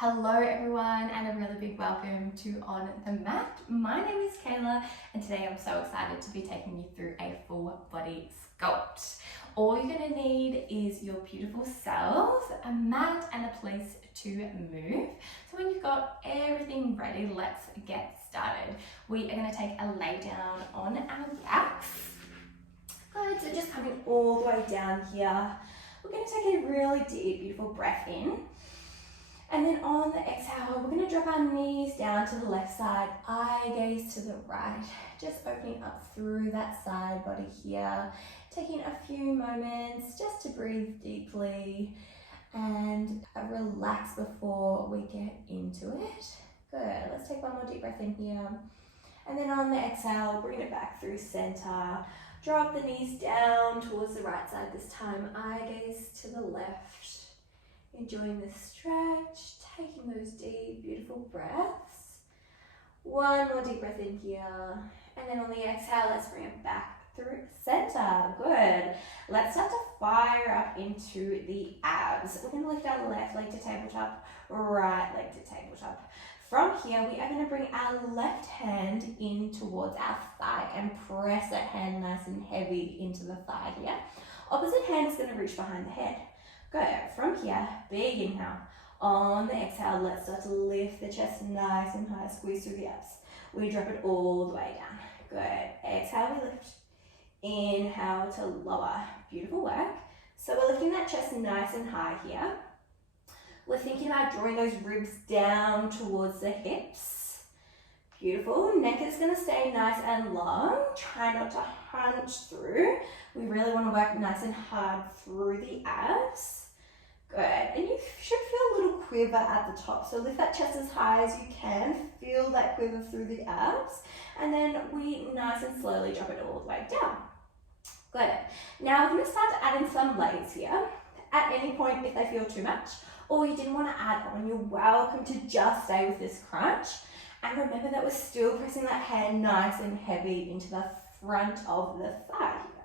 Hello everyone and a really big welcome to On the Mat. My name is Kayla and today I'm so excited to be taking you through a full body sculpt. All you're going to need is your beautiful self, a mat and a place to move. So when you've got everything ready, let's get started. We are going to take a lay down on our backs. Good, so just coming all the way down here. We're going to take a really deep, beautiful breath in. And then on the exhale, we're going to drop our knees down to the left side, eye gaze to the right, just opening up through that side body here, taking a few moments just to breathe deeply and relax before we get into it. Good, let's take one more deep breath in here. And then on the exhale, bring it back through center, drop the knees down towards the right side this time, eye gaze to the left. Enjoying the stretch, taking those deep, beautiful breaths. One more deep breath in here. And then on the exhale, let's bring it back through center. Good. Let's start to fire up into the abs. We're going to lift our left leg to tabletop, right leg to tabletop. From here, we are going to bring our left hand in towards our thigh and press that hand nice and heavy into the thigh here. Opposite hand is going to reach behind the head. Good. From here, big inhale. On the exhale, let's start to lift the chest nice and high, squeeze through the abs. We drop it all the way down. Good. Exhale, we lift. Inhale to lower. Beautiful work. So we're lifting that chest nice and high here. We're thinking about drawing those ribs down towards the hips. Beautiful. Neck is going to stay nice and long. Try not to hunch through. We really want to work nice and hard through the abs. Good. And you should feel a little quiver at the top. So lift that chest as high as you can. Feel that quiver through the abs. And then we nice and slowly drop it all the way down. Good. Now we're going to start to add in some legs here. At any point, if they feel too much, or you didn't want to add on, you're welcome to just stay with this crunch. And remember that we're still pressing that hand nice and heavy into the front of the thigh here.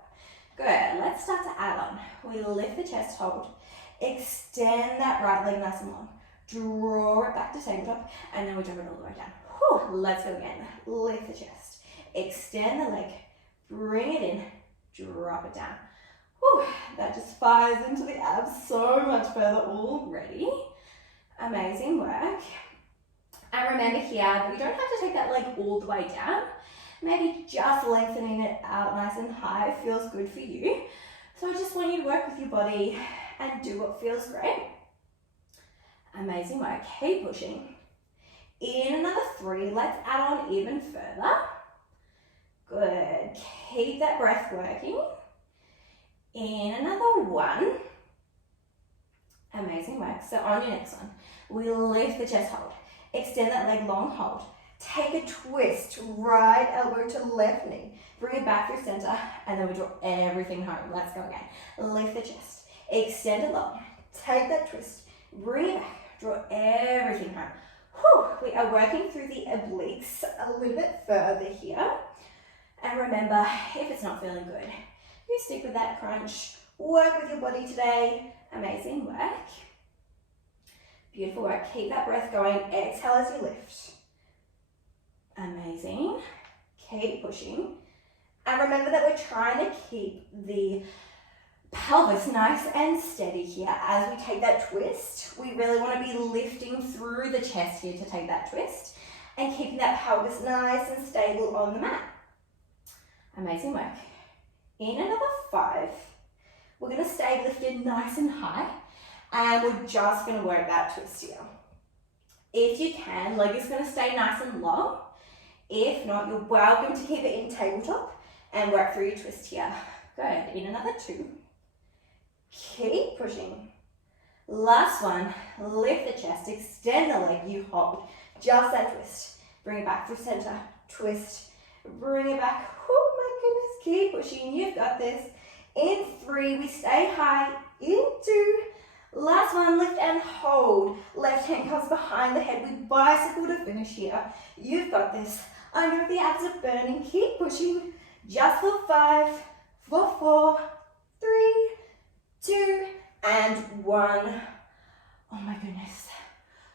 Good, let's start to add on. We lift the chest, hold, extend that right leg nice and long, draw it back to tabletop, and then we drop it all the way down. Whew, let's go again. Lift the chest, extend the leg, bring it in, drop it down. Whew, that just fires into the abs so much further already. Amazing work. And remember here, you don't have to take that leg all the way down. Maybe just lengthening it out nice and high feels good for you. So I just want you to work with your body and do what feels great. Amazing work. Keep pushing. In another 3, let's add on even further. Good. Keep that breath working. In another 1. Amazing work. So on your next one, we lift the chest, hold. Extend that leg long, hold. Take a twist, right elbow to left knee. Bring it back through center, and then we draw everything home. Let's go again. Lift the chest, extend it long. Take that twist, bring it back, draw everything home. Whew, we are working through the obliques a little bit further here. And remember, if it's not feeling good, you stick with that crunch. Work with your body today. Amazing work. Beautiful work. Keep that breath going. Exhale as you lift. Amazing. Keep pushing. And remember that we're trying to keep the pelvis nice and steady here as we take that twist. We really want to be lifting through the chest here to take that twist and keeping that pelvis nice and stable on the mat. Amazing work. In another 5, we're going to stay lifted nice and high. And we're just going to work that twist here. If you can, leg is going to stay nice and long. If not, you're welcome to keep it in tabletop and work through your twist here. Good. In another 2. Keep pushing. Last one. Lift the chest. Extend the leg. You hold. Just that twist. Bring it back through center. Twist. Bring it back. Oh my goodness. Keep pushing. You've got this. In 3, we stay high. In 2. Last one, lift and hold. Left hand comes behind the head. We bicycle to finish here. You've got this. I know the abs are burning. Keep pushing. Just for 5, for 4, 3, 2, and 1. Oh my goodness.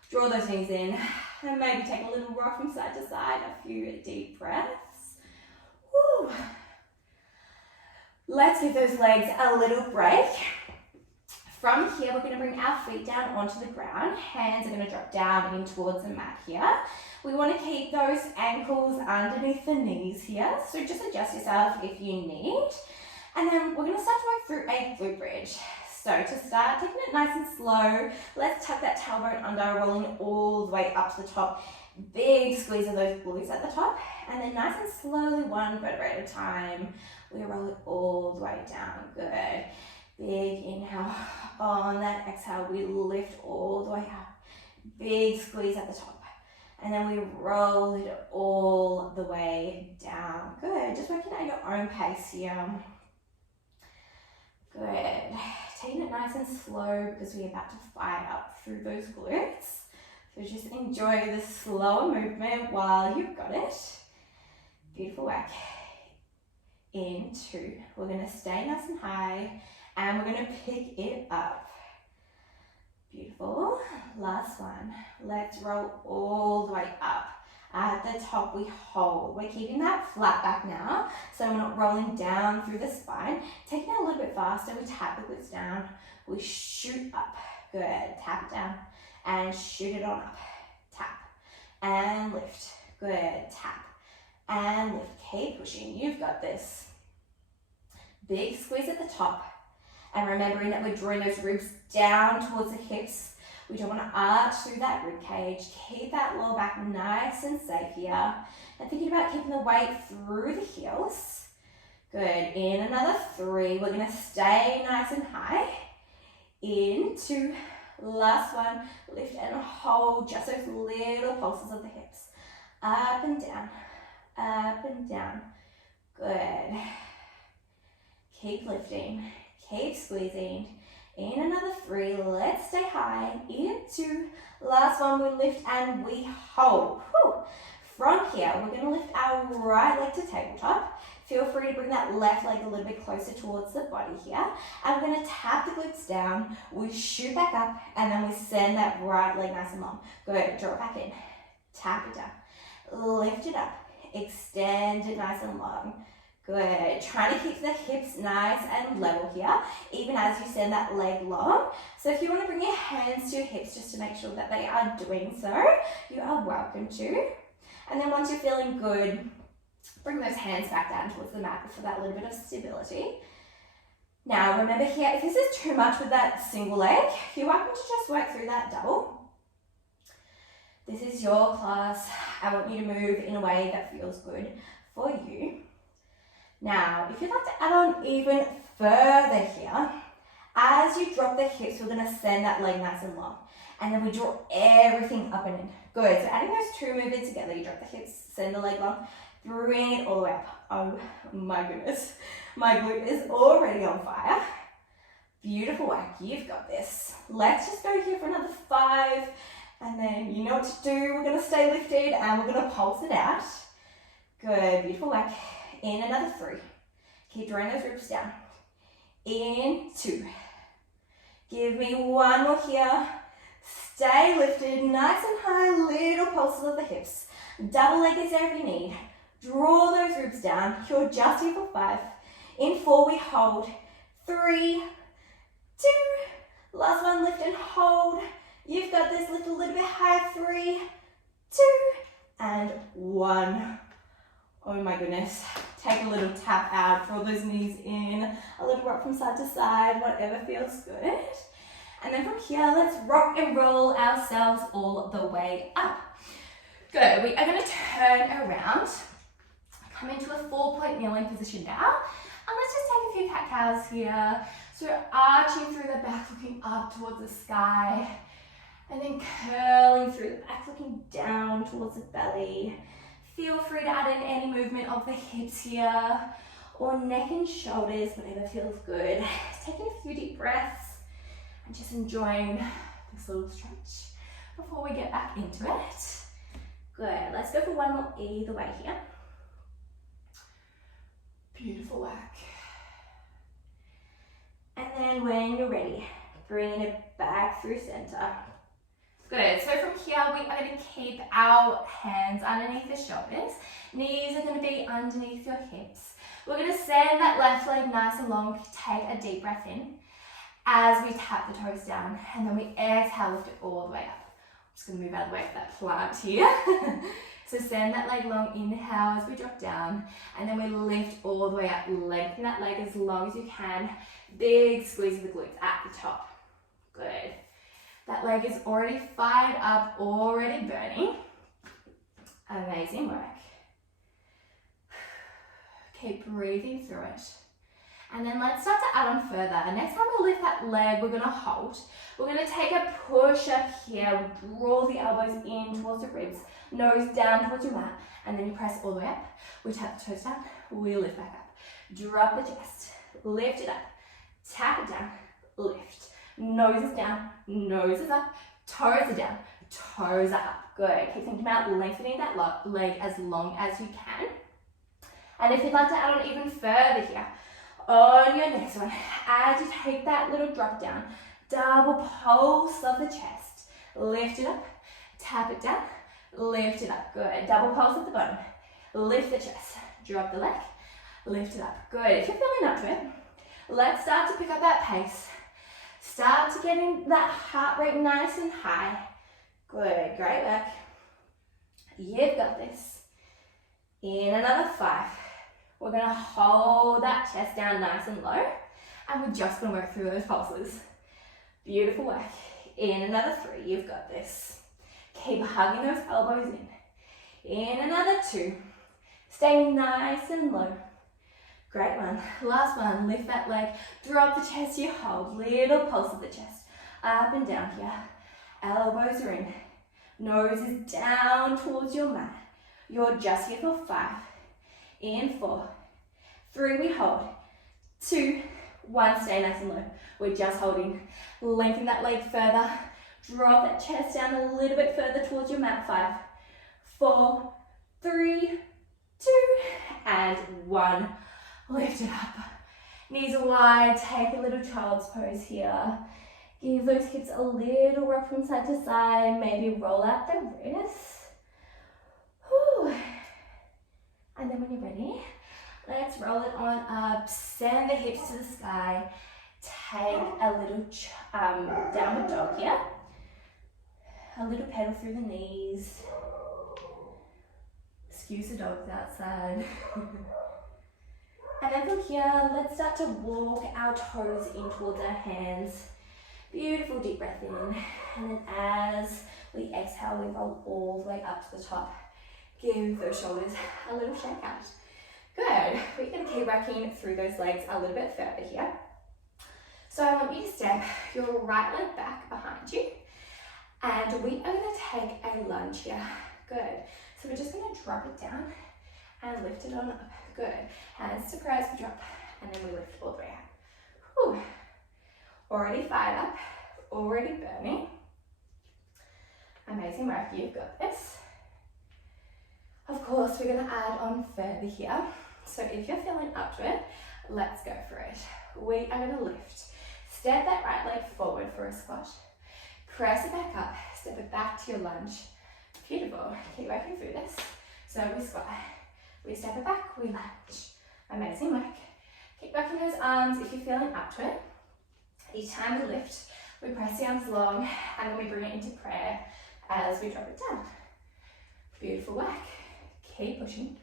Draw those knees in and maybe take a little rock from side to side, a few deep breaths. Woo. Let's give those legs a little break. From here, we're going to bring our feet down onto the ground. Hands are going to drop down in towards the mat here. We want to keep those ankles underneath the knees here. So just adjust yourself if you need. And then we're going to start to work through a glute bridge. So to start, taking it nice and slow, let's tuck that tailbone under, rolling all the way up to the top. Big squeeze of those glutes at the top. And then nice and slowly, one vertebrae at a time, we roll it all the way down. Good. Big inhale. On that exhale, we lift all the way up. Big squeeze at the top. And then we roll it all the way down. Good. Just working at your own pace here. Good. Taking it nice and slow because we're about to fire up through those glutes. So just enjoy the slower movement while you've got it. Beautiful work. In 2. We're going to stay nice and high and we're going to pick it up. Beautiful. Last one. Let's roll all the way up. At the top we hold. We're keeping that flat back now, so we're not rolling down through the spine. Taking it a little bit faster, we tap the glutes down. We shoot up. Good. Tap it down and shoot it on up. Tap and lift. Good. Tap and lift. Keep pushing. You've got this. Big squeeze at the top. And remembering that we're drawing those ribs down towards the hips. We don't want to arch through that rib cage. Keep that lower back nice and safe here. And thinking about keeping the weight through the heels. Good. In another 3. We're going to stay nice and high. In 2. Last one. Lift and hold just those little pulses of the hips. Up and down. Up and down. Good. Keep lifting. Keep squeezing. In another 3, let's stay high. In 2, last one, we lift and we hold. Whew. From here, we're going to lift our right leg to tabletop. Feel free to bring that left leg a little bit closer towards the body here. And we're going to tap the glutes down. We shoot back up and then we send that right leg nice and long. Good. Draw it back in. Tap it down. Lift it up. Extend it nice and long. Good. Trying to keep the hips nice and level here, even as you send that leg long. So if you want to bring your hands to your hips just to make sure that they are doing so, you are welcome to. And then once you're feeling good, bring those hands back down towards the mat for that little bit of stability. Now remember here, if this is too much with that single leg, you're welcome to just work through that double. This is your class. I want you to move in a way that feels good for you. Now, if you'd like to add on even further here, as you drop the hips, we're going to send that leg nice and long. And then we draw everything up and in. Good. So adding those 2 movements together, you drop the hips, send the leg long, bring it all the way up. Oh my goodness. My glute is already on fire. Beautiful work. You've got this. Let's just go here for another 5. And then you know what to do. We're going to stay lifted and we're going to pulse it out. Good. Beautiful work. In another 3. Keep drawing those ribs down. In 2. Give me 1 more here. Stay lifted, nice and high, little pulses of the hips. Double leg is there if you need. Draw those ribs down. You're just here for 5. In 4, we hold. 3, 2. Last one, lift and hold. You've got this. Lift a little bit higher. 3, 2, and 1. Oh my goodness. Take a little tap out, draw those knees in, a little rock from side to side, whatever feels good. And then from here, let's rock and roll ourselves all the way up. Good. We are going to turn around, come into a 4-point kneeling position now. And let's just take a few cat-cows here. So arching through the back, looking up towards the sky. And then curling through the back, looking down towards the belly. Feel free to add in any movement of the hips here, or neck and shoulders, whatever feels good. Taking a few deep breaths and just enjoying this little stretch before we get back into it. Good. Let's go for 1 more either way here. Beautiful work. And then when you're ready, bring it back through center. Good. So from here, we are going to keep our hands underneath the shoulders. Knees are going to be underneath your hips. We're going to send that left leg nice and long. Take a deep breath in as we tap the toes down. And then we exhale, lift it all the way up. I'm just going to move out of the way for that plant here. So send that leg long, inhale as we drop down. And then we lift all the way up. Lengthen that leg as long as you can. Big squeeze of the glutes at the top. Good. That leg is already fired up, already burning. Amazing work. Keep breathing through it. And then let's start to add on further. Next time we lift that leg, we're going to hold. We're going to take a push up here. We draw the elbows in towards the ribs, nose down towards your mat, and then you press all the way up. We tap the toes down, we lift back up. Drop the chest, lift it up, tap it down, lift. Nose is down, nose is up, toes are down, toes are up. Good. Keep thinking about lengthening that leg as long as you can. And if you'd like to add on even further here, on your next one, as you take that little drop down, double pulse of the chest. Lift it up, tap it down, lift it up. Good. Double pulse at the bottom. Lift the chest, drop the leg, lift it up. Good. If you're feeling up to it, let's start to pick up that pace. Start to getting that heart rate nice and high. Good, great work. You've got this. In another 5. We're gonna hold that chest down nice and low, and we're just gonna work through those pulses. Beautiful work. In another 3, you've got this. Keep hugging those elbows in. In another 2. Stay nice and low. Great one. Last one, lift that leg, drop the chest, you hold, little pulse of the chest, up and down here. Elbows are in, nose is down towards your mat. You're just here for 5, in 4, 3, we hold, 2, 1, stay nice and low. We're just holding. Lengthen that leg further, drop that chest down a little bit further towards your mat. 5, 4, 3, 2, and 1. Lift it up. Knees are wide. Take a little child's pose here. Give those hips a little rock from side to side. Maybe roll out the wrists. Whew. And then when you're ready, let's roll it on up. Send the hips to the sky. Take a little downward dog here. A little pedal through the knees. Excuse the dogs outside. And then from here, let's start to walk our toes in towards our hands. Beautiful deep breath in. And then as we exhale, we roll all the way up to the top. Give those shoulders a little shake out. Good. We're going to keep working through those legs a little bit further here. So I want you to step your right leg back behind you. And we are going to take a lunge here. Good. So we're just going to drop it down and lift it on up. Good. Hands to prayer as we drop, and then we lift all the way out. Whew. Already fired up, already burning. Amazing work, you've got this. Of course, we're going to add on further here. So if you're feeling up to it, let's go for it. We are going to lift. Step that right leg forward for a squat. Press it back up, step it back to your lunge. Beautiful. Keep working through this. So we squat. We step it back, we lunge. Amazing work. Keep working those arms if you're feeling up to it. Each time we lift, we press the arms long and then we bring it into prayer as we drop it down. Beautiful work. Keep pushing.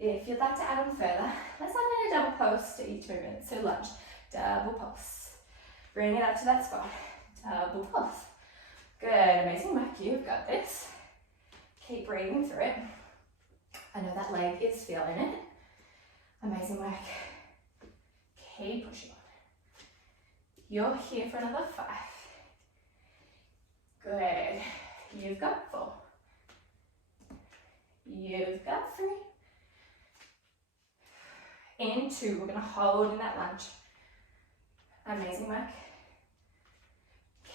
If you'd like to add on further, let's add in a double pulse to each movement. So lunge, double pulse. Bring it up to that squat, double pulse. Good, amazing work. You've got this. Keep breathing through it. I know that leg is feeling it. Amazing work. Keep pushing on. You're here for another 5. Good. You've got 4. You've got 3. In 2, we're going to hold in that lunge. Amazing work.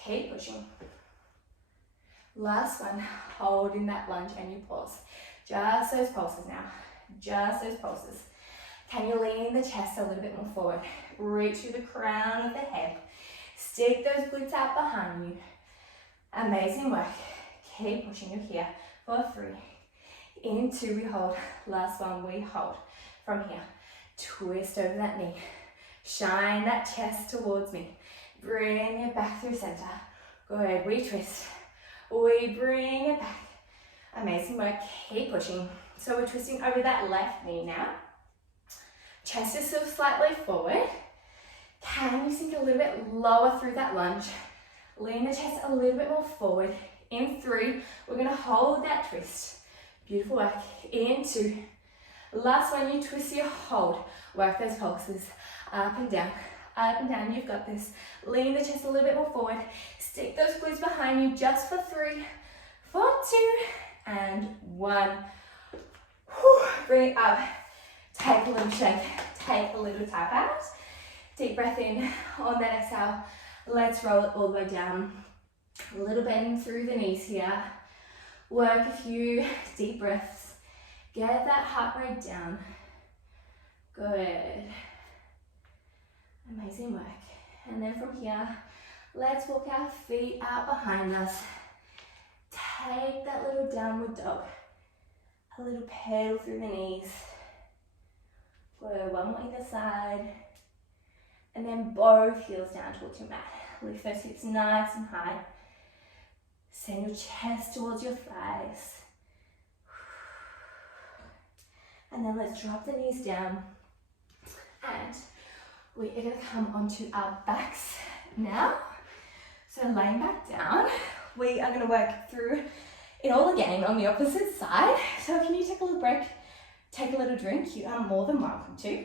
Keep pushing. Last one, hold in that lunge and you pause. Just those pulses now, just those pulses. Can you lean the chest a little bit more forward? Reach through the crown of the head. Stick those glutes out behind you. Amazing work. Keep pushing. You're here for 3. In 2, we hold. Last one, we hold. From here, twist over that knee. Shine that chest towards me. Bring it back through center. Good, we twist. We bring it back. Amazing work, keep pushing. So we're twisting over that left knee now. Chest is still slightly forward. Can you sink a little bit lower through that lunge? Lean the chest a little bit more forward. In 3, we're gonna hold that twist. Beautiful work. In 2. Last one, you twist, you hold. Work those pulses. Up and down. Up and down. You've got this. Lean the chest a little bit more forward. Stick those glutes behind you just for 3, for 2, and 1. Bring it up. Take a little shake. Take a little tap out. Deep breath in. On that exhale, let's roll it all the way down. A little bending through the knees here. Work a few deep breaths. Get that heart rate down. Good. Amazing work. And then from here, let's walk our feet out behind us. Take that little downward dog. A little pedal through the knees. Good. One more either side. And then both heels down towards your mat. Lift those hips nice and high. Send your chest towards your thighs. And then let's drop the knees down. And we are going to come onto our backs now. So laying back down, we are going to work through it all again on the opposite side. So if you need to take a little break, take a little drink, you are more than welcome to.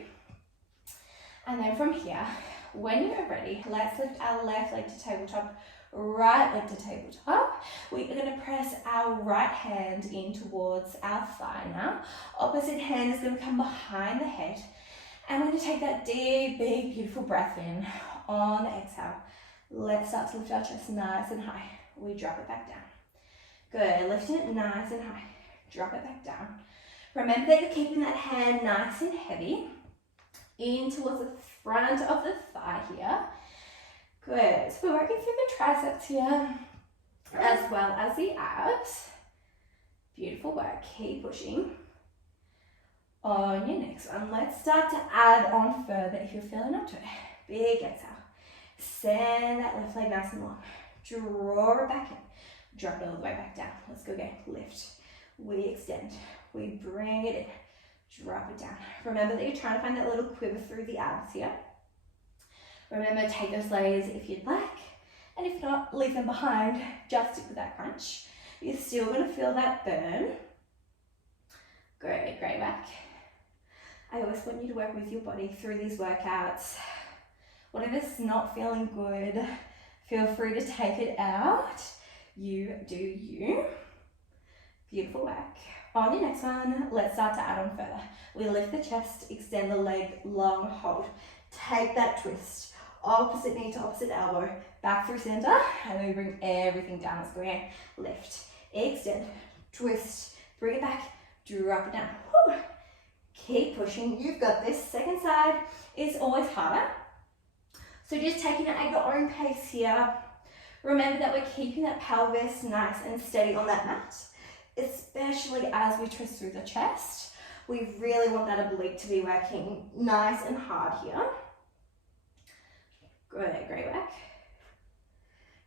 And then from here, when you are ready, let's lift our left leg to tabletop, right leg to tabletop. We are going to press our right hand in towards our thigh now. Opposite hand is going to come behind the head. And we're going to take that deep, big, beautiful breath in. On the exhale, let's start to lift our chest nice and high. We drop it back down. Good, lifting it nice and high. Drop it back down. Remember that you're keeping that hand nice and heavy in towards the front of the thigh here. Good, so we're working through the triceps here as well as the abs. Beautiful work, keep pushing. On your next one, let's start to add on further if you're feeling up to it. Big exhale. Send that left leg nice and long. Draw it back in. Drop it all the way back down. Let's go again. Lift. We extend. We bring it in. Drop it down. Remember that you're trying to find that little quiver through the abs here. Remember, take those layers if you'd like. And if not, leave them behind. Just stick with that crunch. You're still going to feel that burn. Great, great back. I always want you to work with your body through these workouts. Whatever's not feeling good, feel free to take it out. You do you. Beautiful work. On your next one, let's start to add on further. We lift the chest, extend the leg, long hold. Take that twist. Opposite knee to opposite elbow. Back through center, and then we bring everything down. Let's go again. Lift, extend, twist, bring it back, drop it down. Whew. Keep pushing. You've got this. Second side is always harder. So just taking it at your own pace here. Remember that we're keeping that pelvis nice and steady on that mat, especially as we twist through the chest. We really want that oblique to be working nice and hard here. Great, great work.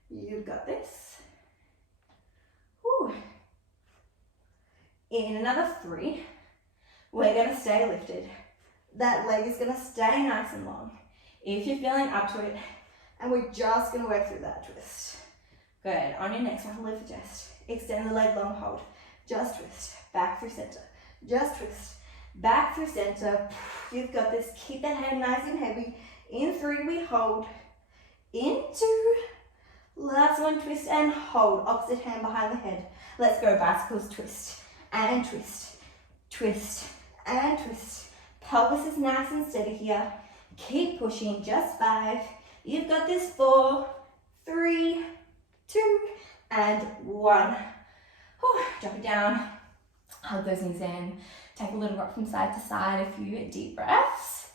You've got this. Whew. In another 3, we're going to stay lifted. That leg is going to stay nice and long. If you're feeling up to it, and we're just going to work through that twist. Good. On your next one, lift the chest. Extend the leg, long hold. Just twist. Back through center. Just twist. Back through center. You've got this. Keep that hand nice and heavy. In 3, we hold. In 2. Last one, twist and hold. Opposite hand behind the head. Let's go. Bicycles, twist. And twist. Twist. And twist. Pelvis is nice and steady here. Keep pushing. Just 5. You've got this. 4, 3, 2, and 1. Whew. Drop it down. Hug those knees in. Take a little rock from side to side. A few deep breaths.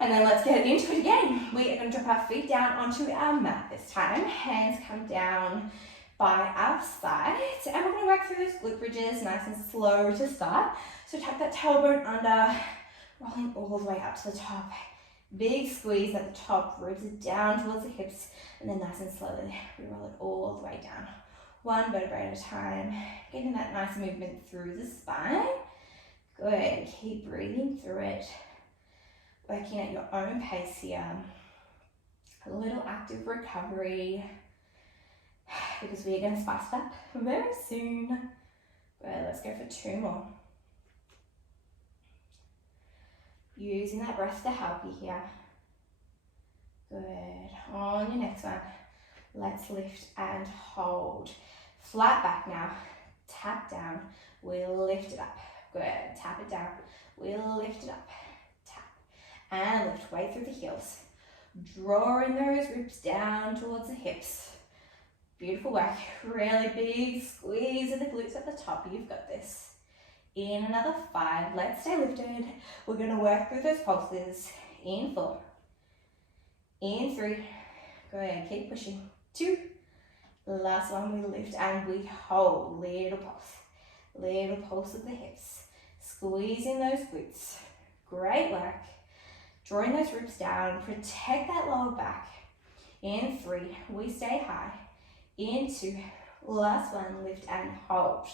And then let's get into it again. We are going to drop our feet down onto our mat this time. Hands come down. by our sides. And we're going to work through those glute bridges nice and slow to start. So tuck that tailbone under, rolling all the way up to the top. Big squeeze at the top, ribs it down towards the hips, and then nice and slowly we roll it all the way down. One vertebrae at a time, getting that nice movement through the spine. Good, keep breathing through it. Working at your own pace here. A little active recovery, because we're going to spice it up very soon. Good, let's go for 2 more. Using that breath to help you here. Good, on your next one, let's lift and hold. Flat back now, tap down, we'll lift it up. Good, tap it down, we'll lift it up, tap, and lift way through the heels. Drawing those ribs down towards the hips. Beautiful work, really big squeeze of the glutes at the top, you've got this. In another 5, let's stay lifted. We're going to work through those pulses. In 4, in 3, go ahead, keep pushing. 2, last one, we lift and we hold. Little pulse of the hips. Squeezing those glutes. Great work. Drawing those ribs down, protect that lower back. In 3, we stay high. In 2, last one, lift and hold.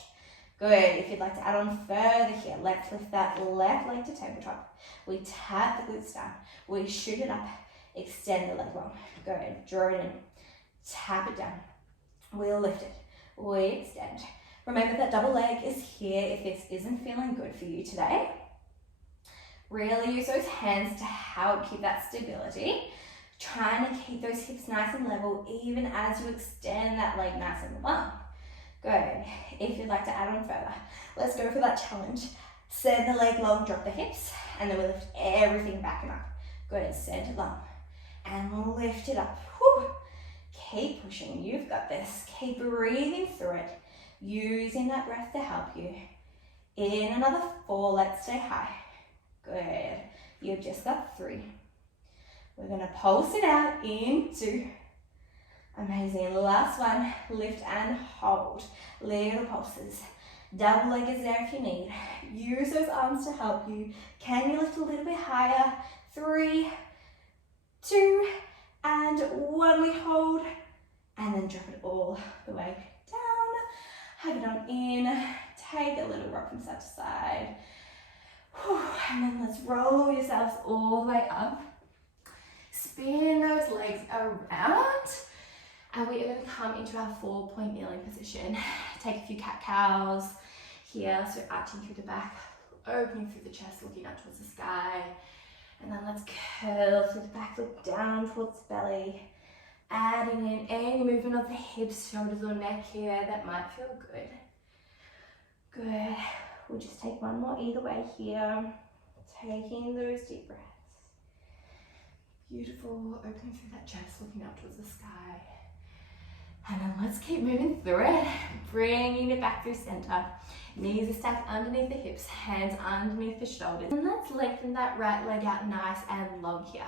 Good, if you'd like to add on further here, let's lift that left leg to tabletop. We tap the glutes down, we shoot it up, extend the leg long. Good, draw it in, tap it down. We'll lift it, we extend. Remember that double leg is here if this isn't feeling good for you today. Really use those hands to help keep that stability. Trying to keep those hips nice and level even as you extend that leg nice and long. Good. If you'd like to add on further, let's go for that challenge. Send the leg long, drop the hips, and then we lift everything back and up. Good, send it long, and we'll lift it up. Whew. Keep pushing, you've got this. Keep breathing through it, using that breath to help you. In another 4, let's stay high. Good, you've just got 3. We're gonna pulse it out in 2. Amazing, last one, lift and hold. Little pulses. Double leg is there if you need. Use those arms to help you. Can you lift a little bit higher? 3, 2, and 1, we hold. And then drop it all the way down. Hug it on in. Take a little rock from side to side. Whew. And then let's roll yourselves all the way up. Spin those legs around. And we are going to come into our 4-point kneeling position. Take a few cat-cows here, so arching through the back, opening through the chest, looking up towards the sky. And then let's curl through the back, look down towards the belly. Adding in any movement of the hips, shoulders or neck here, that might feel good. Good. We'll just take one more either way here. Taking those deep breaths. Beautiful, opening through that chest, looking up towards the sky. And then let's keep moving through it, bringing it back through center. Knees are stacked underneath the hips, hands underneath the shoulders. And let's lengthen that right leg out nice and long here.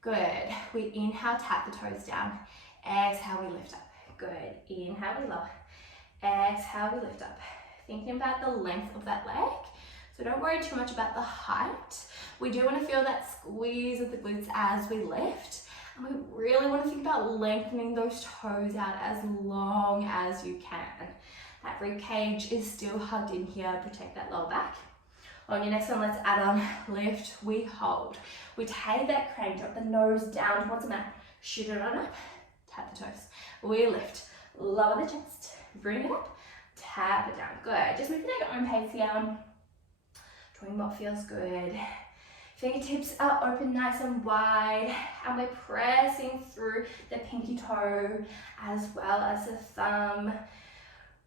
Good. We inhale, tap the toes down. Exhale, we lift up. Good. Inhale, we lower. Exhale, we lift up. Thinking about the length of that leg. So don't worry too much about the height. We do want to feel that squeeze of the glutes as we lift. And we really want to think about lengthening those toes out as long as you can. That rib cage is still hugged in here. Protect that lower back. On your next one, let's add on lift, we hold. We take that crane, drop the nose down towards the mat, shoot it on up, tap the toes. We lift, lower the chest, bring it up, tap it down. Good. Just moving at your own pace here. Doing what feels good. Fingertips are open nice and wide, and we're pressing through the pinky toe as well as the thumb.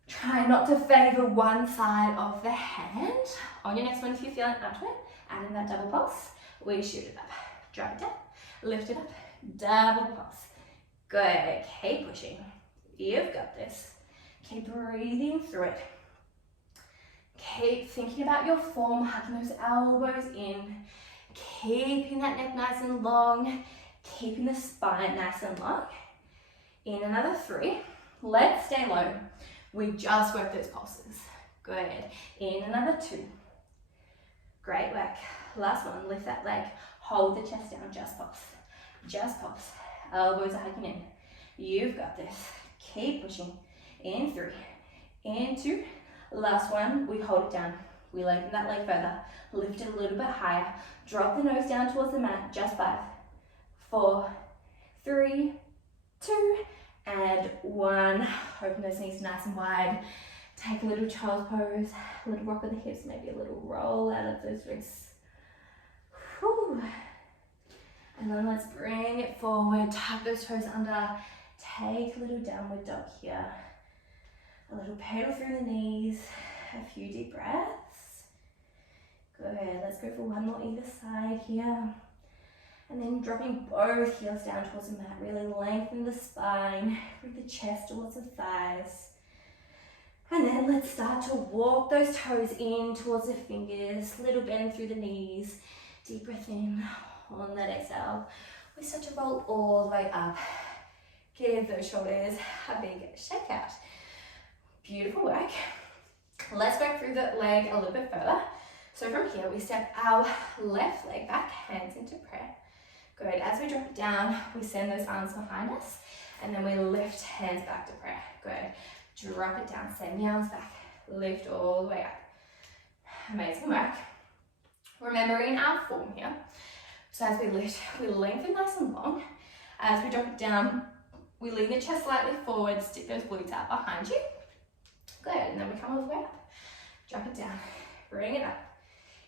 Try not to favor one side of the hand. On your next one, if you're feeling up to it, add in that double pulse. We shoot it up, drop it down, lift it up, double pulse. Good, keep pushing. You've got this. Keep breathing through it. Keep thinking about your form, hugging those elbows in. Keeping that neck nice and long, keeping the spine nice and long. In another 3, Let's stay low. We just work those pulses. Good. In another 2. Great work. Last one, lift that leg. Hold the chest down, just pulse. Just pulse. Elbows are hugging in. You've got this. Keep pushing. In 3. In 2. Last one, we hold it down. We lengthen that leg further. Lift it a little bit higher. Drop the nose down towards the mat. Just 5, 4, 3, 2, and 1. Open those knees nice and wide. Take a little child's pose. A little rock of the hips, maybe a little roll out of those wrists. Whew. And then let's bring it forward. Tuck those toes under. Take a little downward dog here. A little pedal through the knees. A few deep breaths. Good. Let's go for one more either side here. And then dropping both heels down towards the mat. Really lengthen the spine. Bring the chest towards the thighs. And then let's start to walk those toes in towards the fingers. Little bend through the knees. Deep breath in. On that exhale, we start to roll all the way up. Give those shoulders a big shake out. Beautiful work. Let's work through the leg a little bit further. So from here, we step our left leg back, hands into prayer. Good. As we drop it down, we send those arms behind us, and then we lift hands back to prayer. Good. Drop it down, send the arms back. Lift all the way up. Amazing work. Remembering our form here. So as we lift, we lengthen nice and long. As we drop it down, we lean the chest slightly forward, stick those glutes out behind you. Good, and then we come all the way up. Drop it down, bring it up.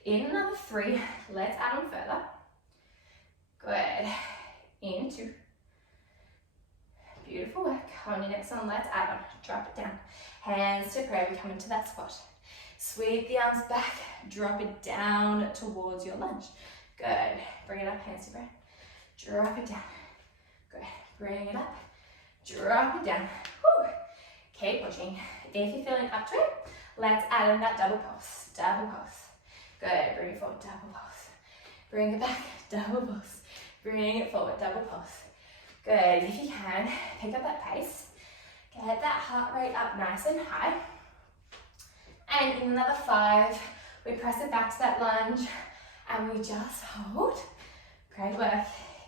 In another 3, let's add on further. Good, in 2. Beautiful work. On your next one, let's add on. Drop it down. Hands to prayer, we come into that squat. Sweep the arms back, drop it down towards your lunge. Good. Bring it up, hands to prayer. Drop it down. Good. Bring it up. Drop it down. Woo. Keep pushing. If you're feeling up to it, let's add in that double pulse. Double pulse. Good. Bring it forward. Double pulse. Bring it back. Double pulse. Bring it forward. Double pulse. Good. If you can, pick up that pace. Get that heart rate up nice and high. And in another 5, we press it back to that lunge. And we just hold. Great work.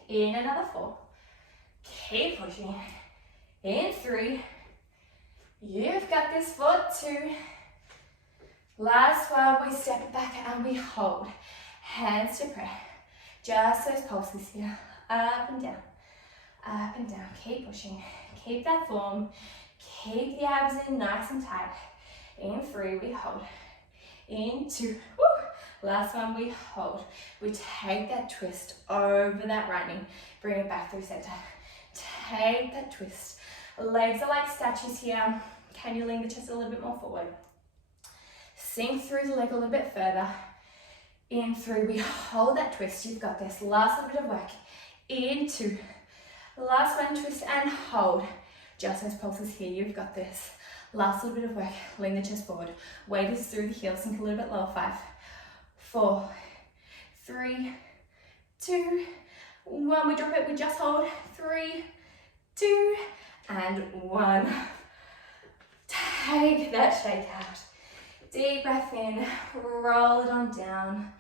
In another 4. Keep pushing. In 3. You've got this for 2. Last one, we step it back and we hold. Hands to prayer. Just those pulses here. Up and down. Up and down. Keep pushing. Keep that form. Keep the abs in nice and tight. In 3, we hold. In 2. Woo. Last one, we hold. We take that twist over that right knee. Bring it back through center. Take that twist. Legs are like statues here. Can you lean the chest a little bit more forward? Sink through the leg a little bit further. In 3, we hold that twist. You've got this. Last little bit of work. In 2. Last one, twist and hold. Just those pulses here. You've got this. Last little bit of work. Lean the chest forward. Weight is through the heels. Sink a little bit lower. 5, 4, 3, 2, 1. We drop it. We just hold. 3, 2, and 1. Take that shake out. Deep breath in. Roll it on down.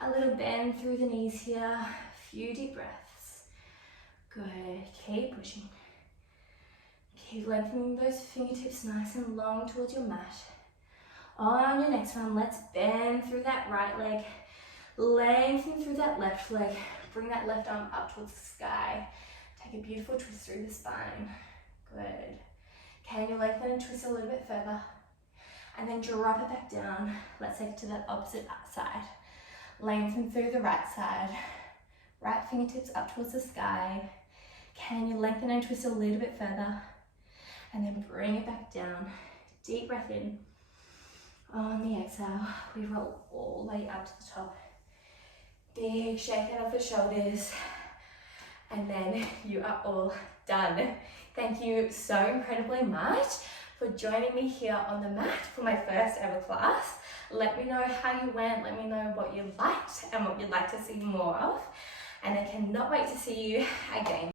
A little bend through the knees here. A few deep breaths. Good. Keep pushing. Keep lengthening those fingertips nice and long towards your mat. On your next one, let's bend through that right leg. Lengthen through that left leg. Bring that left arm up towards the sky. Take a beautiful twist through the spine. Good. Can you lengthen and twist a little bit further? And then drop it back down. Let's take it to that opposite side. Lengthen through the right side. Right fingertips up towards the sky. Can you lengthen and twist a little bit further? And then bring it back down. Deep breath in. On the exhale, we roll all the way up to the top. Big shake out of the shoulders. And then you are all done. Thank you so incredibly much for joining me here on the mat for my first ever class. Let me know how you went. Let me know what you liked and what you'd like to see more of. And I cannot wait to see you again.